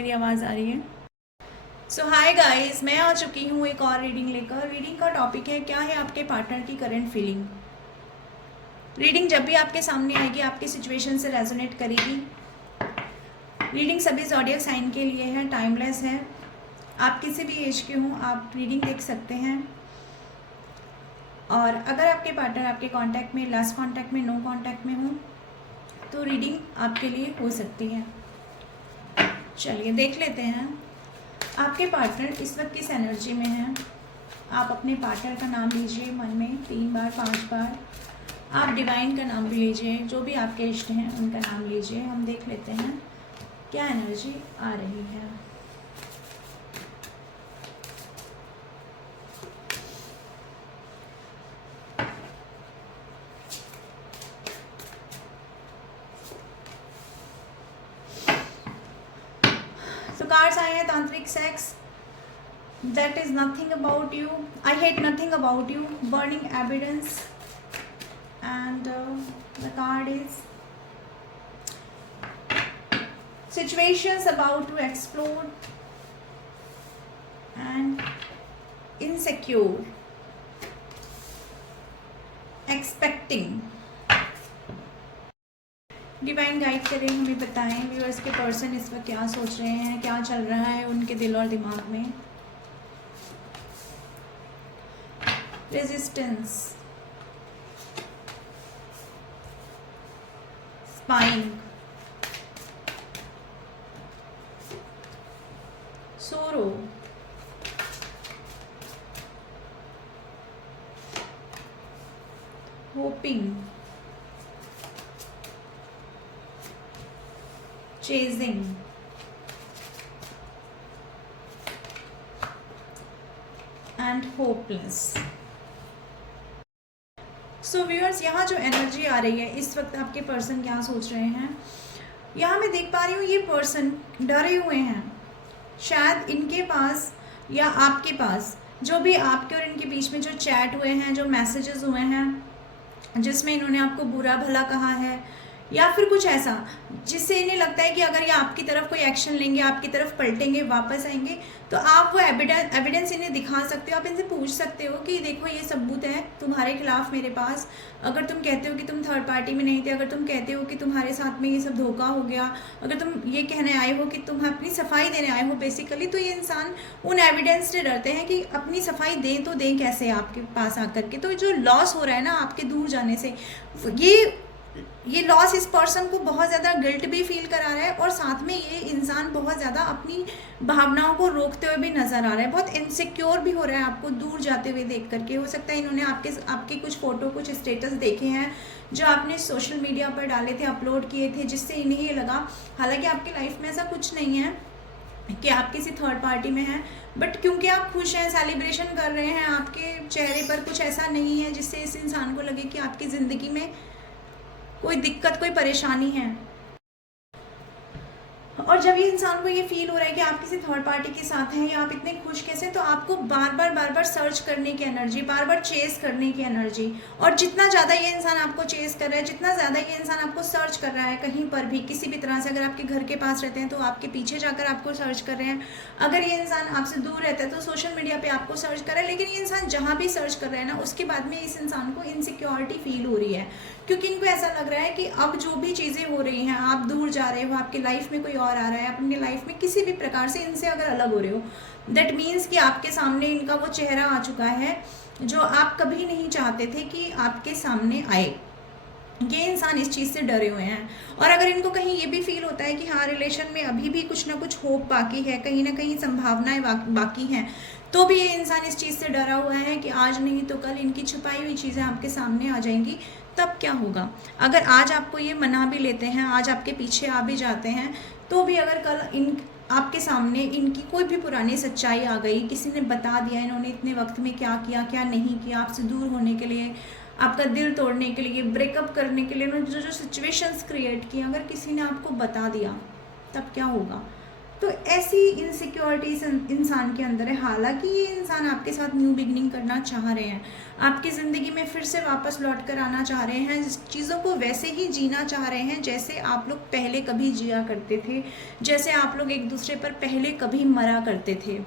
मेरी आवाज़ आ रही है? सो हाय गाइस, मैं आ चुकी हूँ एक और रीडिंग लेकर। रीडिंग का टॉपिक है क्या है आपके पार्टनर की करंट फीलिंग। रीडिंग जब भी आपके सामने आएगी आपकी सिचुएशन से रेजोनेट करेगी। रीडिंग सभी ज़ोडिएक साइन के लिए है, टाइमलेस है। आप किसी भी एज के हों आप रीडिंग देख सकते हैं। और अगर आपके पार्टनर आपके कांटेक्ट में, लेस कांटेक्ट में, नो कांटेक्ट में हो तो रीडिंग आपके लिए हो सकती है। चलिए देख लेते हैं आपके पार्टनर इस वक्त किस एनर्जी में है। आप अपने पार्टनर का नाम लीजिए मन में 3 बार 5 बार। आप डिवाइन का नाम भी लीजिए, जो भी आपके इष्ट हैं उनका नाम लीजिए। हम देख लेते हैं क्या एनर्जी आ रही है। तो कार्ड्स आए हैं तांत्रिक sex, that is nothing about you, I hate nothing about you, burning evidence, and the card is situations about to explode and insecure, expecting। Divine guide करें, हमें बताएं व्यूअर्स के पर्सन इस वक्त क्या सोच रहे हैं, क्या चल रहा है उनके दिल और दिमाग में। रेजिस्टेंस, स्पाइंग, सोरो, hopping, chasing, and hopeless. So viewers, यहाँ जो एनर्जी आ रही है इस वक्त आपके पर्सन क्या सोच रहे हैं, यहाँ मैं देख पा रही हूँ ये पर्सन डरे हुए हैं। शायद इनके पास या आपके पास जो भी आपके और इनके बीच में जो चैट हुए हैं, जो मैसेजेस हुए हैं जिसमें इन्होंने आपको बुरा भला कहा है या फिर कुछ ऐसा जिससे इन्हें लगता है कि अगर ये आपकी तरफ कोई एक्शन लेंगे, आपकी तरफ पलटेंगे, वापस आएंगे, तो आप वो एविडेंस इन्हें दिखा सकते हो। आप इनसे पूछ सकते हो कि देखो ये सबूत है तुम्हारे खिलाफ मेरे पास। अगर तुम कहते हो कि तुम थर्ड पार्टी में नहीं थे, अगर तुम कहते हो कि तुम्हारे साथ में ये सब धोखा हो गया, अगर तुम ये कहने आए हो कि तुम अपनी सफाई देने आए हो बेसिकली, तो ये इंसान उन एविडेंस से डरते हैं कि अपनी सफाई दें तो दें कैसे आपके पास आकर के। तो जो लॉस हो रहा है ना आपके दूर जाने से, ये लॉस इस पर्सन को बहुत ज़्यादा गिल्ट भी फील करा रहा है और साथ में ये इंसान बहुत ज़्यादा अपनी भावनाओं को रोकते हुए भी नज़र आ रहा है। बहुत इनसिक्योर भी हो रहा है आपको दूर जाते हुए देख करके। हो सकता है इन्होंने आपके कुछ फ़ोटो, कुछ स्टेटस देखे हैं जो आपने सोशल मीडिया पर डाले थे, अपलोड किए थे, जिससे इन्हें ये लगा, हालांकि आपकी लाइफ में ऐसा कुछ नहीं है कि आप किसी थर्ड पार्टी में हैं, बट क्योंकि आप खुश हैं, सेलिब्रेशन कर रहे हैं, आपके चेहरे पर कुछ ऐसा नहीं है जिससे इस इंसान को लगे कि आपकी ज़िंदगी में कोई दिक्कत, कोई परेशानी है। और जब ये इंसान को ये फील हो रहा है कि आप किसी थर्ड पार्टी के साथ हैं या आप इतने खुश कैसे, तो आपको बार बार सर्च करने की एनर्जी, बार बार चेस करने की एनर्जी। और जितना ज़्यादा ये इंसान आपको चेस कर रहा है, जितना ज़्यादा ये इंसान आपको सर्च कर रहा है कहीं पर भी किसी भी तरह से, अगर आपके घर के पास रहते हैं तो आपके पीछे जाकर आपको सर्च कर रहे हैं, अगर ये इंसान आपसे दूर रहता है तो सोशल मीडिया पर आपको सर्च कर रहा है। लेकिन ये इंसान जहाँ भी सर्च कर रहा है ना, उसके बाद में इस इंसान को इनसिक्योरिटी फील हो रही है, क्योंकि इनको ऐसा लग रहा है कि अब जो भी चीज़ें हो रही हैं, आप दूर जा रहे हो, आपकी लाइफ में कोई और आ रहा है, अपनी लाइफ में किसी भी प्रकार से इनसे अगर अलग हो रहे हो, दैट मीन्स कि आपके सामने इनका वो चेहरा आ चुका है जो आप कभी नहीं चाहते थे कि आपके सामने आए। ये इंसान इस चीज़ से डरे हुए हैं। और अगर इनको कहीं ये भी फील होता है कि हाँ रिलेशन में अभी भी कुछ ना कुछ होप बाकी है, कहीं ना कहीं संभावनाएं बाकी हैं, तो भी ये इंसान इस चीज़ से डरा हुआ है कि आज नहीं तो कल इनकी छुपाई हुई चीज़ें आपके सामने आ जाएंगी। तब क्या होगा अगर आज आपको ये मना भी लेते हैं, आज आपके पीछे आ भी जाते हैं, तो भी अगर कल आपके सामने इनकी कोई भी पुरानी सच्चाई आ गई, किसी ने बता दिया इन्होंने इतने वक्त में क्या किया क्या नहीं किया, आपसे दूर होने के लिए, आपका दिल तोड़ने के लिए, ब्रेकअप करने के लिए उन्होंने जो सिचुएशंस क्रिएट की, अगर किसी ने आपको बता दिया तब क्या होगा। तो ऐसी इनसिक्योरिटीज इंसान के अंदर है। हालांकि ये इंसान आपके साथ न्यू बिगनिंग करना चाह रहे हैं, आपकी ज़िंदगी में फिर से वापस लौट कर आना चाह रहे हैं, चीज़ों को वैसे ही जीना चाह रहे हैं जैसे आप लोग पहले कभी जिया करते थे, जैसे आप लोग एक दूसरे पर पहले कभी मरा करते थे,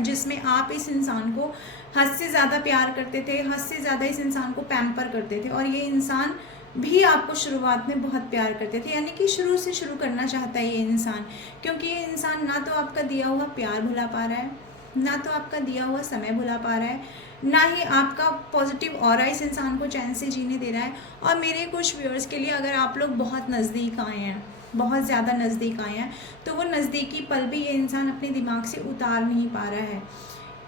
जिसमें आप इस इंसान को हद से ज़्यादा प्यार करते थे, हद से ज़्यादा इस इंसान को पैम्पर करते थे, और ये इंसान भी आपको शुरुआत में बहुत प्यार करते थे। यानी कि शुरू से शुरू करना चाहता है ये इंसान, क्योंकि ये इंसान ना तो आपका दिया हुआ प्यार भुला पा रहा है, ना तो आपका दिया हुआ समय भुला पा रहा है, ना ही आपका पॉजिटिव ऑरा इस इंसान को चैन से जीने दे रहा है। और मेरे कुछ व्यूअर्स के लिए अगर आप लोग बहुत नज़दीक आए हैं, बहुत ज़्यादा नज़दीक आए हैं, तो वो नज़दीकी पल भी ये इंसान अपने दिमाग से उतार नहीं पा रहा है।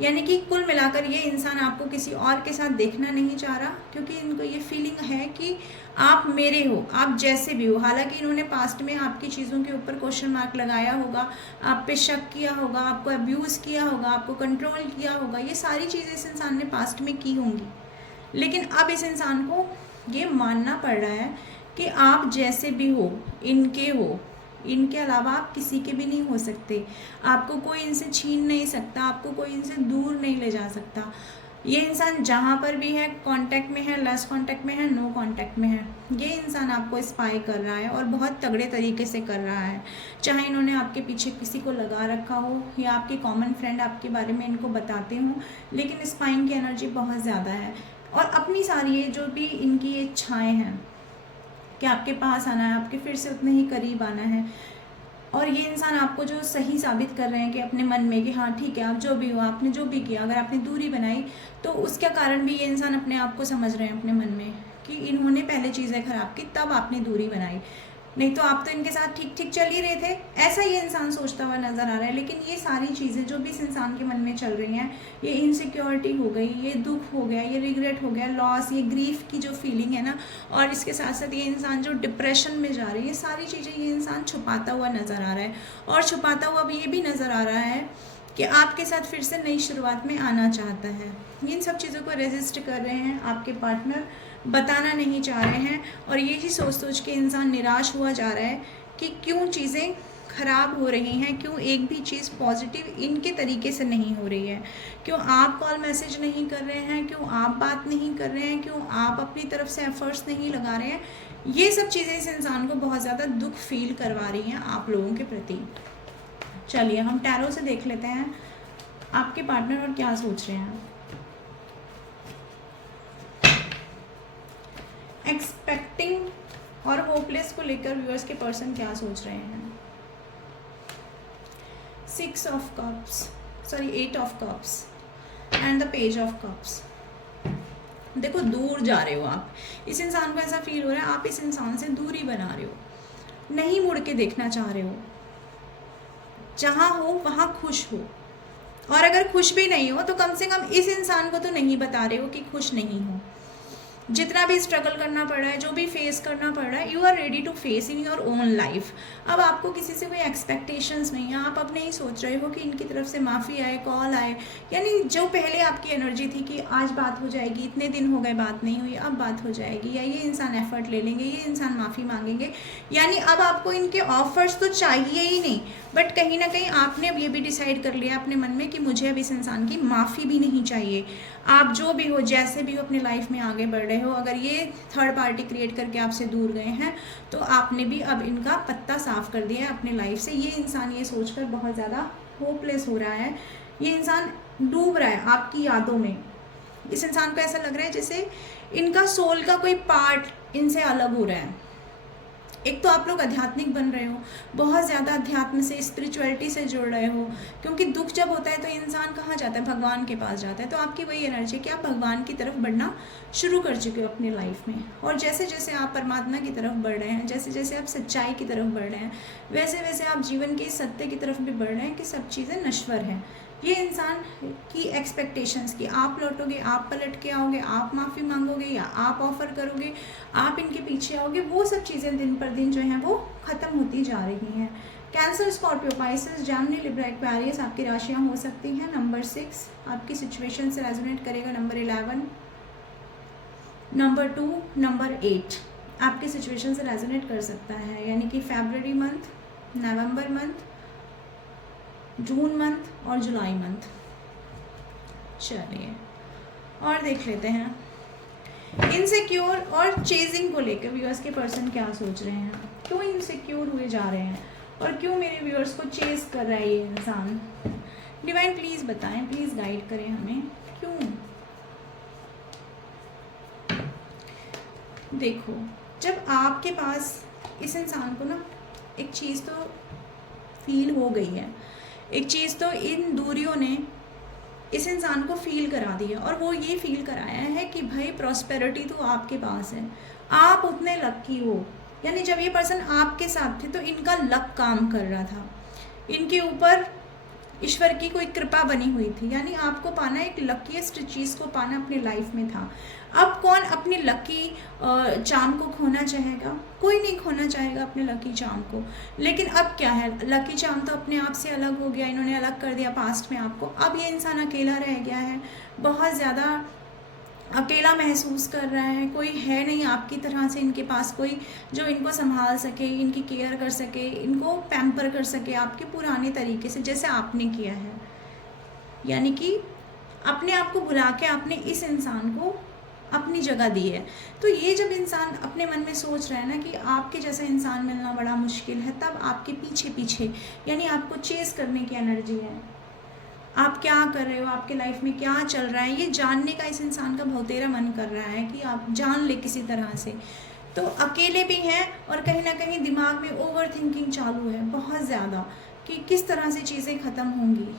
यानी कि कुल मिलाकर ये इंसान आपको किसी और के साथ देखना नहीं चाह रहा, क्योंकि इनको ये फीलिंग है कि आप मेरे हो, आप जैसे भी हो। हालांकि इन्होंने पास्ट में आपकी चीज़ों के ऊपर क्वेश्चन मार्क लगाया होगा, आप पे शक किया होगा, आपको अब्यूज़ किया होगा, आपको कंट्रोल किया होगा, ये सारी चीज़ें इस इंसान ने पास्ट में की होंगी। लेकिन अब इस इंसान को ये मानना पड़ रहा है कि आप जैसे भी हो, इनके हो, इनके अलावा आप किसी के भी नहीं हो सकते, आपको कोई इनसे छीन नहीं सकता, आपको कोई इनसे दूर नहीं ले जा सकता। ये इंसान जहाँ पर भी है, कांटेक्ट में है, लेस कांटेक्ट में है, नो कांटेक्ट में है, ये इंसान आपको स्पाई कर रहा है और बहुत तगड़े तरीके से कर रहा है। चाहे इन्होंने आपके पीछे किसी को लगा रखा हो या आपके कॉमन फ्रेंड आपके बारे में इनको बताते हों, लेकिन स्पाइंग की एनर्जी बहुत ज़्यादा है। और अपनी सारी ये जो भी इनकी ये इच्छाएँ हैं कि आपके पास आना है, आपके फिर से उतने ही करीब आना है, और ये इंसान आपको जो सही साबित कर रहे हैं कि अपने मन में कि हाँ ठीक है, आप जो भी हो, आपने जो भी किया, अगर आपने दूरी बनाई तो उसका कारण भी ये इंसान अपने आप को समझ रहे हैं अपने मन में कि इन्होंने पहले चीज़ें खराब की, तब आपने दूरी बनाई, नहीं तो आप तो इनके साथ ठीक ठीक चल ही रहे थे, ऐसा ये इंसान सोचता हुआ नज़र आ रहा है। लेकिन ये सारी चीज़ें जो भी इस इंसान के मन में चल रही हैं, ये इनसिक्योरिटी हो गई, ये दुख हो गया, ये रिग्रेट हो गया, लॉस, ये ग्रीफ की जो फीलिंग है ना, और इसके साथ साथ ये इंसान जो डिप्रेशन में जा रही है, ये सारी चीज़ें ये इंसान छुपाता हुआ नज़र आ रहा है। और छुपाता हुआ भी ये भी नज़र आ रहा है कि आपके साथ फिर से नई शुरुआत में आना चाहता है। इन सब चीज़ों को रेजिस्ट कर रहे हैं आपके पार्टनर, बताना नहीं चाह रहे हैं, और यही सोच सोच के इंसान निराश हुआ जा रहा है कि क्यों चीज़ें ख़राब हो रही हैं, क्यों एक भी चीज़ पॉजिटिव इनके तरीके से नहीं हो रही है, क्यों आप कॉल मैसेज नहीं कर रहे हैं, क्यों आप बात नहीं कर रहे हैं, क्यों आप अपनी तरफ से एफर्ट्स नहीं लगा रहे हैं। ये सब चीज़ें इस इंसान को बहुत ज़्यादा दुख फील करवा रही हैं आप लोगों के प्रति। चलिए हम टैरो से देख लेते हैं आपके पार्टनर और क्या सोच रहे हैं। एक्सपेक्टिंग और होपलेस को लेकर व्यूअर्स के पर्सन क्या सोच रहे हैं। 8 of cups and the page of cups. देखो दूर जा रहे हो आप, इस इंसान को ऐसा फील हो रहा है आप इस इंसान से दूरी बना रहे हो, नहीं मुड़ के देखना चाह रहे हो, जहाँ हो वहाँ खुश हो, और अगर खुश भी नहीं हो तो कम से कम इस इंसान को तो नहीं बता रहे हो कि खुश नहीं हो। जितना भी स्ट्रगल करना पड़ रहा है, जो भी फेस करना पड़ रहा है, you are ready to face in your own life. अब आपको किसी से कोई एक्सपेक्टेशंस नहीं है, आप अपने ही सोच रहे हो कि इनकी तरफ से माफ़ी आए, कॉल आए, यानी जो पहले आपकी एनर्जी थी कि आज बात हो जाएगी, इतने दिन हो गए बात नहीं हुई, अब बात हो जाएगी, या ये इंसान एफर्ट ले लेंगे, ये इंसान माफ़ी मांगेंगे, यानी अब आपको इनके ऑफर्स तो चाहिए ही नहीं, बट कहीं ना कहीं आपने अब ये भी डिसाइड कर लिया अपने मन में कि मुझे अब इस इंसान की माफ़ी भी नहीं चाहिए। आप जो भी हो, जैसे भी हो, अपनी लाइफ में आगे बढ़ रहे हो, अगर ये थर्ड पार्टी क्रिएट करके आपसे दूर गए हैं तो आपने भी अब इनका पत्ता साफ कर दिया है अपनी लाइफ से। ये इंसान ये सोचकर बहुत ज़्यादा होपलेस हो रहा है, ये इंसान डूब रहा है आपकी यादों में। इस इंसान को ऐसा लग रहा है जैसे इनका सोल का कोई पार्ट इनसे अलग हो रहा है। एक तो आप लोग आध्यात्मिक बन रहे हो, बहुत ज़्यादा अध्यात्म से, स्पिरिचुअलिटी से जुड़ रहे हो, क्योंकि दुख जब होता है तो इंसान कहाँ जाता है, भगवान के पास जाता है। तो आपकी वही एनर्जी कि आप भगवान की तरफ बढ़ना शुरू कर चुके हो अपनी लाइफ में, और जैसे जैसे आप परमात्मा की तरफ बढ़ रहे हैं, जैसे जैसे आप सच्चाई की तरफ बढ़ रहे हैं, वैसे वैसे आप जीवन के सत्य की तरफ भी बढ़ रहे हैं कि सब चीज़ें नश्वर हैं। ये इंसान की एक्सपेक्टेशंस कि आप लौटोगे, आप पलट के आओगे, आप माफ़ी मांगोगे, या आप ऑफ़र करोगे, आप इनके पीछे आओगे, वो सब चीज़ें दिन पर दिन जो हैं वो ख़त्म होती जा रही हैं। Cancer, Scorpio, Pisces, Gemini, Libra, Aquarius आपकी राशियाँ हो सकती हैं। नंबर 6 आपकी सिचुएशन से रेजोनेट करेगा। नंबर 11, नंबर 2, नंबर 8 आपकी सिचुएशन से रेजोनेट कर सकता है, यानी कि फरवरी मंथ, नवंबर मंथ, जून मंथ और जुलाई मंथ। चलिए और देख लेते हैं इनसिक्योर और चेजिंग को लेकर व्यूअर्स के पर्सन क्या सोच रहे हैं, क्यों इनसिक्योर हुए जा रहे हैं और क्यों मेरे व्यूअर्स को चेज कर रहा है ये इंसान। डिवाइन प्लीज़ बताएं, प्लीज़ गाइड करें हमें क्यों। देखो जब आपके पास इस इंसान को ना एक चीज़ तो फील हो गई है, एक चीज़ तो इन दूरियों ने इस इंसान को फील करा दिया और वो ये फील कराया है कि भाई प्रॉस्पेरिटी तो आपके पास है, आप उतने लकी हो। यानी जब ये पर्सन आपके साथ थे तो इनका लक काम कर रहा था, इनके ऊपर ईश्वर की कोई कृपा बनी हुई थी। यानी आपको पाना, एक लकीएस्ट चीज़ को पाना अपनी लाइफ में था। अब कौन अपनी लकी चार्म को खोना चाहेगा? कोई नहीं खोना चाहेगा अपने लकी चार्म को। लेकिन अब क्या है, लकी चार्म तो अपने आप से अलग हो गया, इन्होंने अलग कर दिया पास्ट में आपको। अब ये इंसान अकेला रह गया है, बहुत ज़्यादा अकेला महसूस कर रहा है। कोई है नहीं आपकी तरह से इनके पास कोई जो इनको संभाल सके, इनकी केयर कर सके, इनको पैम्पर कर सके आपके पुराने तरीके से जैसे आपने किया है। यानी कि अपने आप को भुला के आपने इस इंसान को अपनी जगह दी है। तो ये जब इंसान अपने मन में सोच रहा है ना कि आपके जैसा इंसान मिलना बड़ा मुश्किल है, तब आपके पीछे पीछे यानी आपको चेस करने की एनर्जी है। आप क्या कर रहे हो, आपके लाइफ में क्या चल रहा है, ये जानने का इस इंसान का बहुतेरा मन कर रहा है कि आप जान ले किसी तरह से। तो अकेले भी हैं और कहीं ना कहीं दिमाग में ओवर थिंकिंग चालू है बहुत ज़्यादा कि किस तरह से चीज़ें ख़त्म होंगी,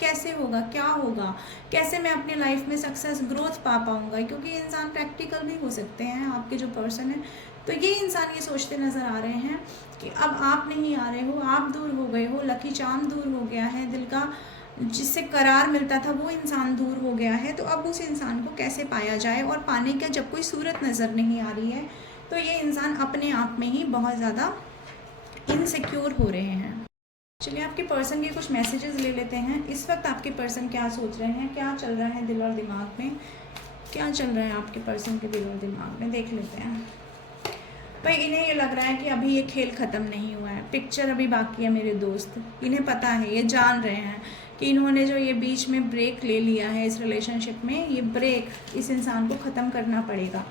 कैसे होगा, क्या होगा, कैसे मैं अपने लाइफ में सक्सेस ग्रोथ पा पाऊँगा। क्योंकि इंसान प्रैक्टिकल भी हो सकते हैं आपके जो पर्सन है। तो ये इंसान ये सोचते नज़र आ रहे हैं कि अब आप नहीं आ रहे हो, आप दूर हो गए हो, लकी चार्म दूर हो गया है, दिल का जिससे करार मिलता था वो इंसान दूर हो गया है। तो अब उस इंसान को कैसे पाया जाए, और पाने का जब कोई सूरत नज़र नहीं आ रही है तो ये इंसान अपने आप में ही बहुत ज़्यादा इनसिक्योर हो रहे हैं। चलिए आपके पर्सन के कुछ मैसेजेस ले लेते हैं। इस वक्त आपके पर्सन क्या सोच रहे हैं, क्या चल रहा है दिल और दिमाग में, क्या चल रहा है आपके पर्सन के दिल और दिमाग में, देख लेते हैं। भाई इन्हें ये लग रहा है कि अभी ये खेल ख़त्म नहीं हुआ है, पिक्चर अभी बाकी है मेरे दोस्त। इन्हें पता है, ये जान रहे हैं कि इन्होंने जो ये बीच में ब्रेक ले लिया है इस रिलेशनशिप में, ये ब्रेक इस इंसान को ख़त्म करना पड़ेगा।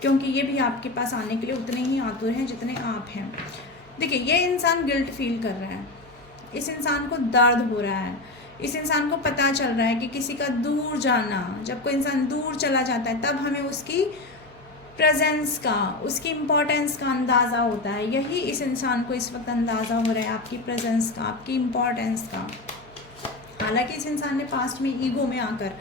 क्योंकि ये भी आपके पास आने के लिए उतने ही आतुर हैं जितने आप हैं। देखिए ये इंसान गिल्ट फील कर रहा है, इस इंसान को दर्द हो रहा है, इस इंसान को पता चल रहा है कि किसी का दूर जाना, जब कोई इंसान दूर चला जाता है तब हमें उसकी प्रेजेंस का, उसकी इम्पोर्टेंस का अंदाज़ा होता है। यही इस इंसान को इस वक्त अंदाज़ा हो रहा है आपकी प्रेजेंस का, आपकी इम्पोर्टेंस का। हालांकि इस इंसान ने पास्ट में ईगो में आकर,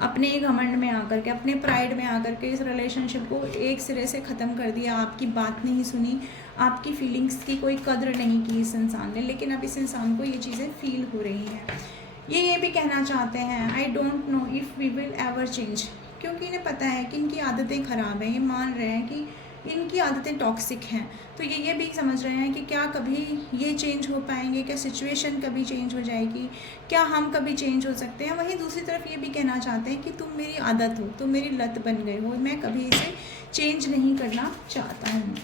अपने घमंड में आकर के, अपने प्राइड में आकर के इस रिलेशनशिप को एक सिरे से ख़त्म कर दिया। आपकी बात नहीं सुनी, आपकी फीलिंग्स की कोई कदर नहीं की इस इंसान ने। लेकिन अब इस इंसान को ये चीज़ें फील हो रही हैं। ये भी कहना चाहते हैं I don't know if we will ever change, क्योंकि इन्हें पता है कि इनकी आदतें ख़राब हैं। ये मान रहे हैं कि इनकी आदतें टॉक्सिक हैं। तो ये भी समझ रहे हैं कि क्या कभी ये चेंज हो पाएंगे, क्या सिचुएशन कभी चेंज हो जाएगी, क्या हम कभी चेंज हो सकते हैं। वहीं दूसरी तरफ ये भी कहना चाहते हैं कि तुम मेरी आदत हो, तुम मेरी लत बन गए हो, मैं कभी इसे चेंज नहीं करना चाहता हूँ।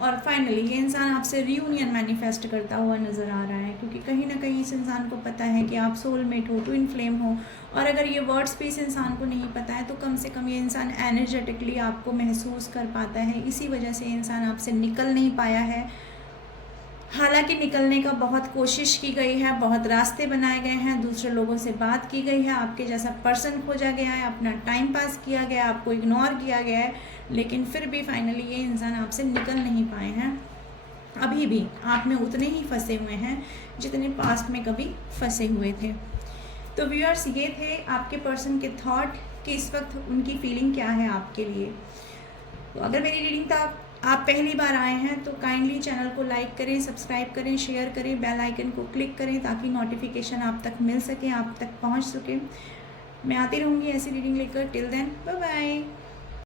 और फाइनली ये इंसान आपसे रियूनियन मैनिफेस्ट करता हुआ नज़र आ रहा है, क्योंकि कहीं ना कहीं इस इंसान को पता है कि आप सोलमेट हो, ट्विन फ्लेम हो। और अगर ये वर्ड्स पे इस इंसान को नहीं पता है तो कम से कम ये इंसान एनर्जेटिकली आपको महसूस कर पाता है। इसी वजह से इंसान आपसे निकल नहीं पाया है। हालांकि निकलने का बहुत कोशिश की गई है, बहुत रास्ते बनाए गए हैं, दूसरे लोगों से बात की गई है, आपके जैसा पर्सन खोजा गया है, अपना टाइम पास किया गया, आपको इग्नोर किया गया है, लेकिन फिर भी फाइनली ये इंसान आपसे निकल नहीं पाए हैं। अभी भी आप में उतने ही फंसे हुए हैं जितने पास्ट में कभी फंसे हुए थे। तो व्यूअर्स ये थे आपके पर्सन के थॉट कि इस वक्त उनकी फीलिंग क्या है आपके लिए। तो अगर मेरी रीडिंग तक आप पहली बार आए हैं तो काइंडली चैनल को लाइक करें, सब्सक्राइब करें, शेयर करें, बेल आइकन को क्लिक करें ताकि नोटिफिकेशन आप तक मिल सके, आप तक पहुंच सके। मैं आती रहूँगी ऐसी रीडिंग लेकर। Till then bye bye.